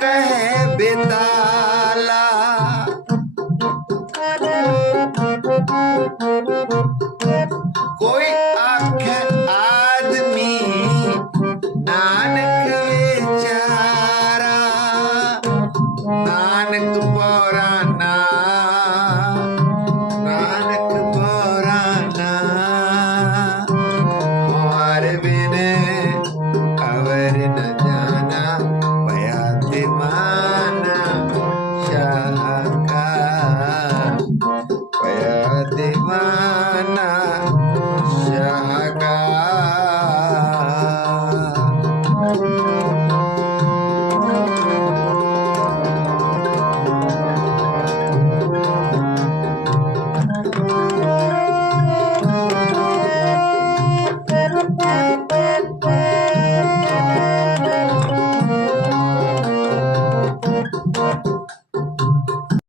कहे बेताला। कोई आख आदमी नानक बेचारा। नानक बोराना नानक Fátima.